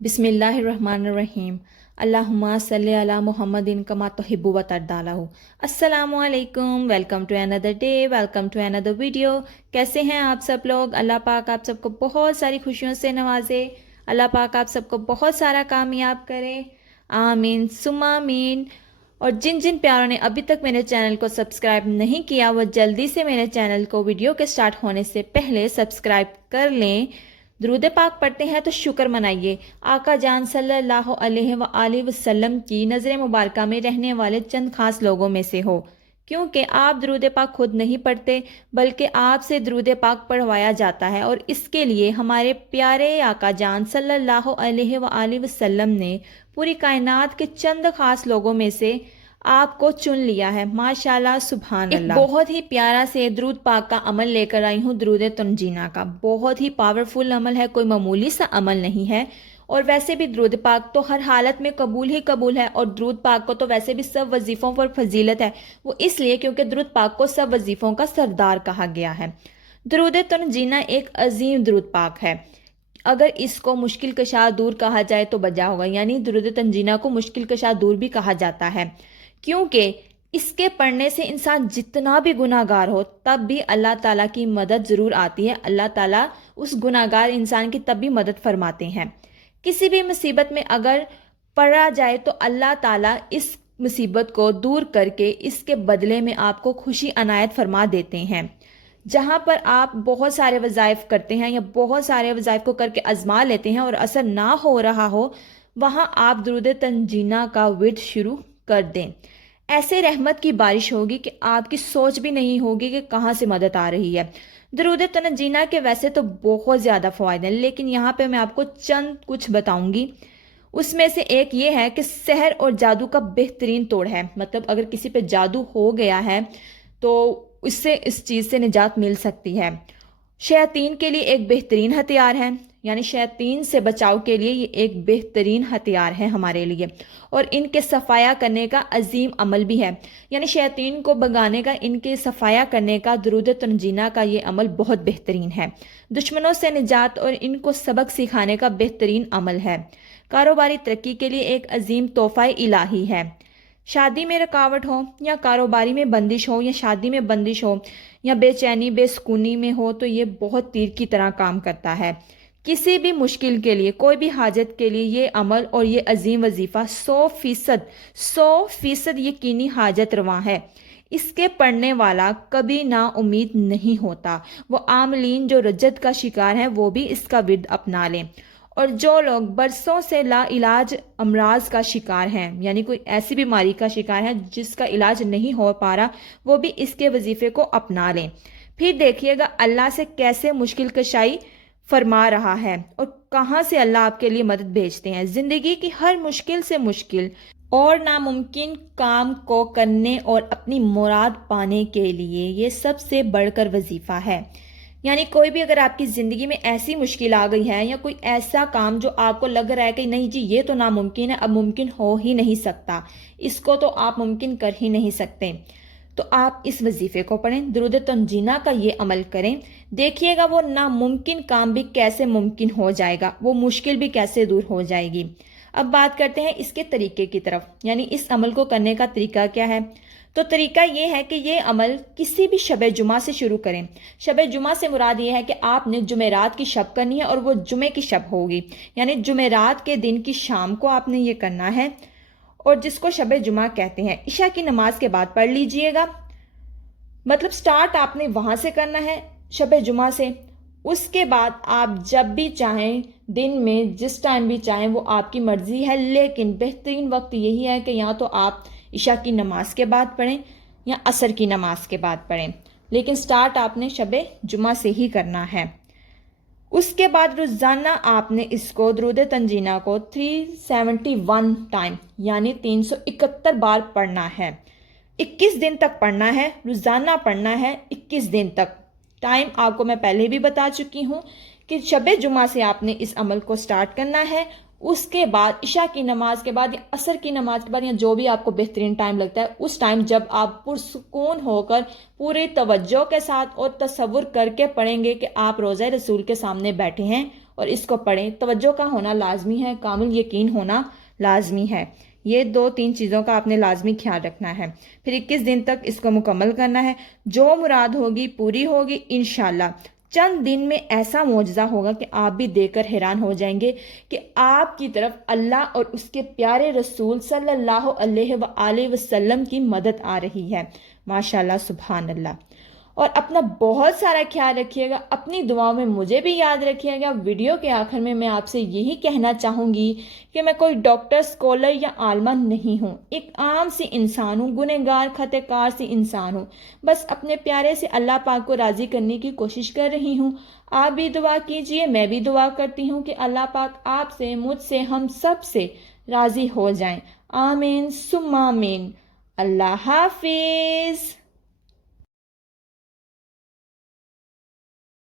बिस्मिल्लाहिर्रहमानिर्रहीम। अल्लाहुम्मा सल्ली अला मुहम्मदिन कमा तुहिब्बु व तर्दालहु। अस्सलामु अलैकुम, welcome to another day, welcome to another video. कैसे हैं आप सब लोग? अल्लाह पाक आप सबको बहुत सारी खुशियों से नवाजे। अल्लाह पाक आप सबको बहुत सारा कामयाब करे, आमीन सुम्मा आमीन। और जिन जिन प्यारों ने अभी तक मेरे चैनल को सब्सक्राइब नहीं किया वो जल्दी से मेरे चैनल को वीडियो के स्टार्ट होने से पहले सब्सक्राइब कर लें। दुरूद पाक पढ़ते हैं तो शुक्र मनाइए। आका जान सल्लल्लाहु अलैहि वसल्लम की नज़र मुबारका में रहने वाले चंद खास लोगों में से हो, क्योंकि आप दुरूद पाक खुद नहीं पढ़ते बल्कि आपसे दुरूद पाक पढ़वाया जाता है। और इसके लिए हमारे प्यारे आका जान सल्लल्लाहु अलैहि वसल्लम ने पूरी कायनात के चंद खास लोगों में से आपको चुन लिया है। माशाल्लाह सुभान अल्लाह। एक बहुत ही प्यारा से दुरूद पाक का अमल लेकर आई हूँ, दुरूद तंजीना का। बहुत ही पावरफुल अमल है, कोई मामूली सा अमल नहीं है। और वैसे भी दुरूद पाक तो हर हालत में कबूल ही कबूल है। और दुरूद पाक को तो वैसे भी सब वजीफ़ों पर फजीलत है, वो इसलिए क्योंकि दुरूद पाक को सब वजीफ़ों का सरदार कहा गया है। दुरूद तंजीना एक अजीम दुरूद पाक है। अगर इसको मुश्किल कशा दूर कहा जाए तो बजा होगा, यानी दुरूद तंजीना को मुश्किल कशा दूर भी कहा जाता है, क्योंकि इसके पढ़ने से इंसान जितना भी गुनाहगार हो तब भी अल्लाह ताला की मदद ज़रूर आती है। अल्लाह ताला उस गुनाहगार इंसान की तब भी मदद फरमाते हैं। किसी भी मुसीबत में अगर पड़ा जाए तो अल्लाह ताला इस मुसीबत को दूर करके इसके बदले में आपको खुशी अनायत फरमा देते हैं। जहाँ पर आप बहुत सारे वज़ाइफ करते हैं या बहुत सारे वज़ाइफ को करके आजमा लेते हैं और असर ना हो रहा हो, वहाँ आप दुरूद तंजीना का विर्द शुरू कर दें। ऐसे रहमत की बारिश होगी कि आपकी सोच भी नहीं होगी कि कहाँ से मदद आ रही है। दुरूद तंजीना के वैसे तो बहुत ज़्यादा फ़वाइद हैं, लेकिन यहाँ पे मैं आपको चंद कुछ बताऊंगी। उसमें से एक ये है कि सहर और जादू का बेहतरीन तोड़ है। मतलब अगर किसी पे जादू हो गया है तो इससे इस चीज़ से निजात मिल सकती है। शैतान के लिए एक बेहतरीन हथियार है, यानी शैतान से बचाव के लिए ये एक बेहतरीन हथियार है हमारे लिए। और इनके सफाया करने का अजीम अमल भी है, यानी शैतान को भगाने का, इनके सफाया करने का दुरूद तंजीना का ये अमल बहुत बेहतरीन है। दुश्मनों से निजात और इनको सबक सिखाने का बेहतरीन अमल है। कारोबारी तरक्की के लिए एक अजीम तोहफा इलाही है। शादी में रुकावट हो या कारोबारी में बंदिश हो या शादी में बंदिश हो या बेचैनी बेसुकूनी में हो तो ये बहुत तीर की तरह काम करता है। किसी भी मुश्किल के लिए, कोई भी हाजत के लिए ये अमल और ये अजीम वजीफ़ा 100% यकीनी हाजत रवा है। इसके पढ़ने वाला कभी ना उम्मीद नहीं होता। वो आमलीन जो रजत का शिकार हैं वो भी इसका विर्द अपना लें। और जो लोग बरसों से ला इलाज अमराज का शिकार हैं, यानी कोई ऐसी बीमारी का शिकार है जिसका इलाज नहीं हो पा रहा, वो भी इसके वजीफे को अपना लें। फिर देखिएगा अल्लाह से कैसे मुश्किल कशाई फरमा रहा है और कहाँ से अल्लाह आपके लिए मदद भेजते हैं। ज़िंदगी की हर मुश्किल से मुश्किल और नामुमकिन काम को करने और अपनी मुराद पाने के लिए ये सबसे बढ़कर वजीफ़ा है। यानी कोई भी अगर आपकी ज़िंदगी में ऐसी मुश्किल आ गई है या कोई ऐसा काम जो आपको लग रहा है कि नहीं जी ये तो नामुमकिन है, अब मुमकिन हो ही नहीं सकता, इसको तो आप मुमकिन कर ही नहीं सकते, तो आप इस वजीफे को पढ़ें, दुरूद तंजीना का ये अमल करें। देखिएगा वो नामुमकिन काम भी कैसे मुमकिन हो जाएगा, वो मुश्किल भी कैसे दूर हो जाएगी। अब बात करते हैं इसके तरीके की तरफ, यानी इस अमल को करने का तरीका क्या है। तो तरीका ये है कि ये अमल किसी भी शब जुमा से शुरू करें। शब जुमा से मुराद ये है कि आपने जुमेरात की शब करनी है और वो जुमे की शब होगी, यानी जुमेरात के दिन की शाम को आपने ये करना है। और जिसको शब जुमा कहते हैं, इशा की नमाज के बाद पढ़ लीजिएगा। मतलब स्टार्ट आपने वहां से करना है शब जुमा से। उसके बाद आप जब भी चाहें, दिन में जिस टाइम भी चाहें, वो आपकी मर्जी है, लेकिन बेहतरीन वक्त यही है कि या तो आप इशा की नमाज के बाद पढ़ें या असर की नमाज के बाद पढ़ें, लेकिन स्टार्ट आपने शब जुमा से ही करना है। उसके बाद रोज़ाना आपने इसको दुरूद तंजीना को 371 टाइम यानी 371 बार पढ़ना है। 21 दिन तक पढ़ना है, रोज़ाना पढ़ना है 21 दिन तक। टाइम आपको मैं पहले भी बता चुकी हूँ कि शब जुमा से आपने इस अमल को स्टार्ट करना है। उसके बाद इशा की नमाज के बाद या असर की नमाज के बाद या जो भी आपको बेहतरीन टाइम लगता है, उस टाइम जब आप पुरसुकून होकर पूरी तवज्जो के साथ और तसव्वुर करके पढ़ेंगे कि आप रोज़ा रसूल के सामने बैठे हैं اور اس کو پڑھیں. توجہ کا ہونا لازمی ہے, کامل یقین ہونا لازمی ہے. یہ 2-3 چیزوں کا آپ نے لازمی خیال رکھنا ہے. پھر 21 دن تک اس کو مکمل کرنا ہے. جو مراد ہوگی پوری ہوگی انشاءاللہ. چند دن میں ایسا معجزہ ہوگا کہ آپ بھی دیکھ کر حیران ہو جائیں گے کہ آپ کی طرف اللہ اور اس کے پیارے رسول صلی اللہ علیہ وآلہ وسلم کی مدد آ رہی ہے. ماشاءاللہ, سبحان اللہ. اور اپنا بہت سارا خیال رکھیے گا. اپنی دعاؤں میں مجھے بھی یاد رکھیے گا. ویڈیو کے آخر میں آپ سے یہی کہنا چاہوں گی کہ میں کوئی ڈاکٹر, اسکالر یا عالمہ نہیں ہوں. ایک عام سی انسان ہوں, گنہگار خطا کار سی انسان ہوں. بس اپنے پیارے سے اللہ پاک کو راضی کرنے کی کوشش کر رہی ہوں. آپ بھی دعا کیجئے, میں بھی دعا کرتی ہوں کہ اللہ پاک آپ سے, مجھ سے, ہم سب سے راضی ہو جائیں. آمین ثم آمین. اللہ حافظ.